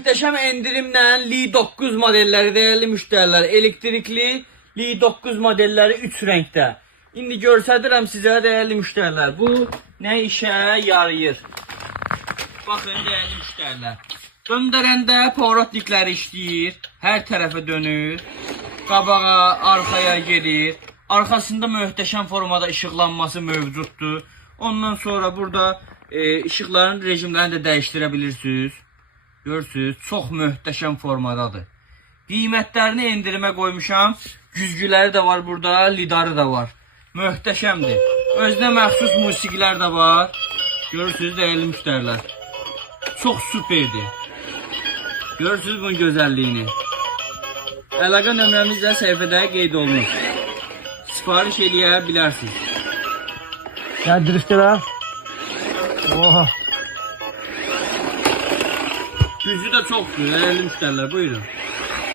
Muhteşem endirimlə Li 9 modelləri değerli müşteriler, elektrikli Li 9 modelleri 3 renkte. İndi göstərirəm sizə değerli müşteriler. Bu ne işe yarayır? Bakın değerli müşteriler. Döndürəndə pоворotlikləri işləyir, hər tərəfə dönür, qabağa, arkaya gedir. Arkasında möhtəşəm formada ışıqlanması mövcuddur. Ondan sonra burada ışıqların rejimlərini də dəyişdirə bilirsiniz. Görürsünüz, çox möhtəşəm formadadır. Qiymətlərini endirimə qoymuşam. Güzgüləri də var burada, lidarı da var. Möhtəşəmdir. Özünə məxsus musiqilər də var. Görürsünüz değerli müşterilər. Çox süperdir. Görürsünüz bunun gözəlliyini. Əlaqə nömrəmiz də səhifədə qeyd olunur. Sipariş eləyə bilərsiniz. Ya drift elə. Oha. Gücü də çoxdur, değerli müşteriler. Buyurun.